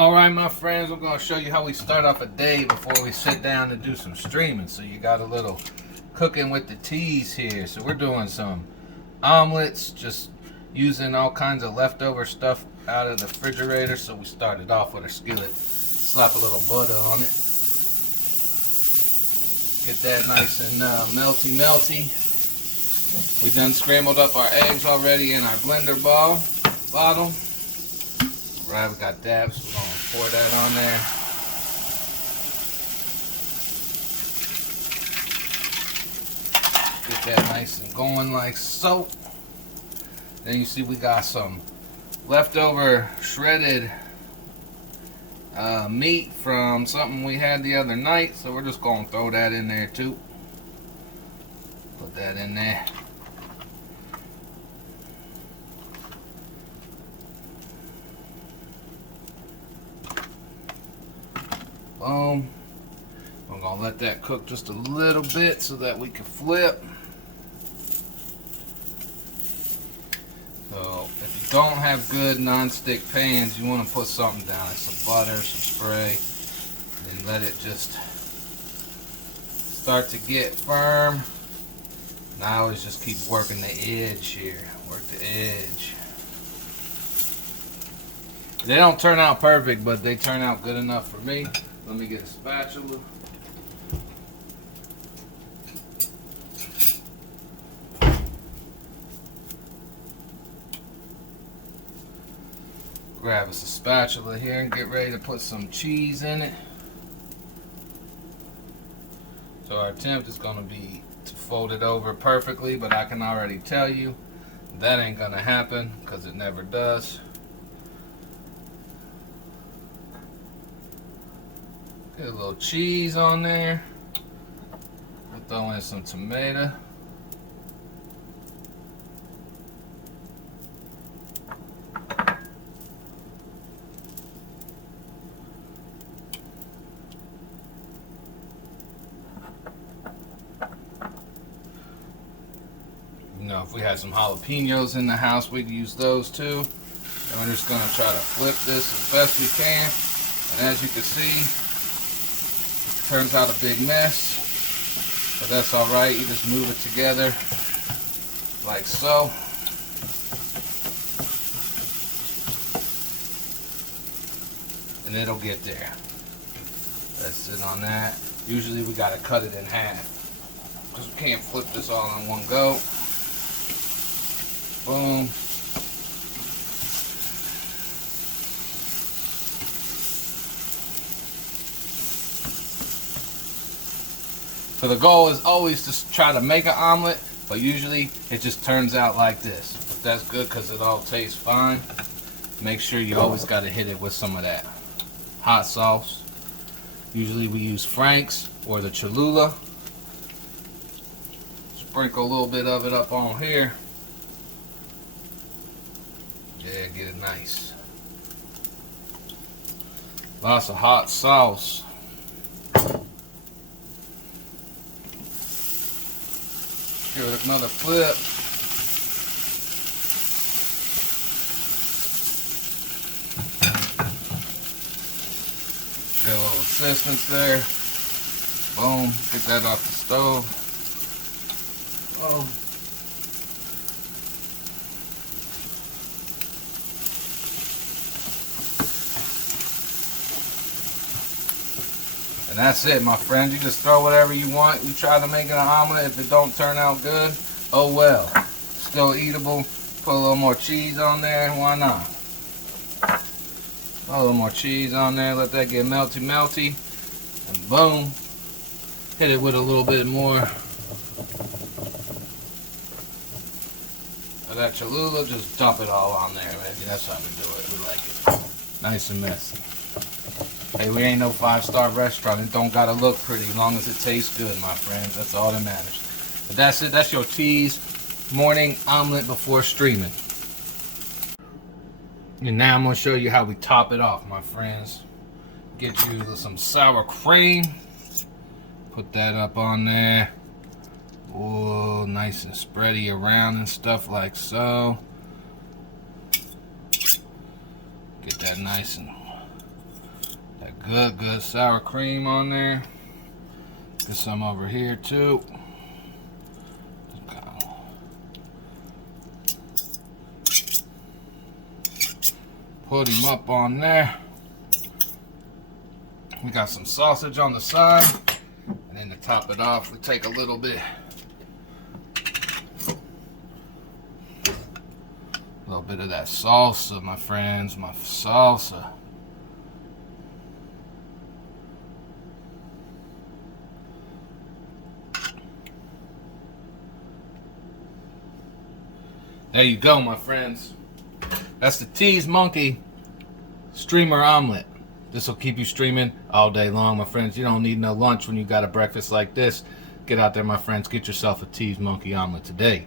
Alright my friends, I'm going to show you how we start off a day before we sit down to do some streaming. So you got a little cooking with the Teez here. So we're doing some omelets, just using all kinds of leftover stuff out of the refrigerator. So we started off with our skillet, slap a little butter on it. Get that nice and melty. We done scrambled up our eggs already in our blender bottle. Right, we got that, so we're going to pour that on there. Get that nice and going like so. Then you see we got some leftover shredded meat from something we had the other night, so we're just going to throw that in there too. Put that in there. Boom. I'm going to let that cook just a little bit so that we can flip. So if you don't have good non-stick pans, you want to put something down, like some butter, some spray, and let it just start to get firm. And I always just keep working the edge here. Work the edge. They don't turn out perfect, but they turn out good enough for me. Let me get a spatula. Grab us a spatula here and get ready to put some cheese in it. So our attempt is going to be to fold it over perfectly, but I can already tell you that ain't going to happen because it never does. Get a little cheese on there. We'll throw in some tomato. You know, if we had some jalapenos in the house, we'd use those too. And we're just gonna try to flip this as best we can. And as you can see, turns out a big mess, but that's all right. You just move it together like so. And it'll get there. That's it on that. Usually we gotta cut it in half because we can't flip this all in one go. Boom. So the goal is always to try to make an omelet, but usually it just turns out like this. But that's good because it all tastes fine. Make sure you always got to hit it with some of that hot sauce. Usually we use Frank's or the Cholula. Sprinkle a little bit of it up on here. Yeah, get it nice. Lots of hot sauce. Give it another flip. Get a little assistance there. Boom. Get that off the stove. Boom. And that's it, my friends. You just throw whatever you want. You try to make it an omelet. If it don't turn out good, oh well. Still eatable. Put a little more cheese on there. Why not? Put a little more cheese on there. Let that get melty. And boom. Hit it with a little bit more of that Cholula. Just dump it all on there, baby. That's how we do it. We like it. Nice and messy. Hey, we ain't no 5-star restaurant. It don't gotta look pretty as long as it tastes good, my friends. That's all that matters. But that's it. That's your Teez morning omelet before streaming. And now I'm gonna show you how we top it off, my friends. Get you some sour cream. Put that up on there. Oh, nice and spready around and stuff like so. Get that nice and That good sour cream on there. Get some over here too. Put him up on there. We got some sausage on the side. And then to top it off, we take a little bit of that salsa, my friends, my salsa. There you go, my friends. That's the Teez Monkey streamer omelet. This will keep you streaming all day long, my friends. You don't need no lunch when you got a breakfast like this. Get out there, my friends. Get yourself a Teez Monkey omelet today.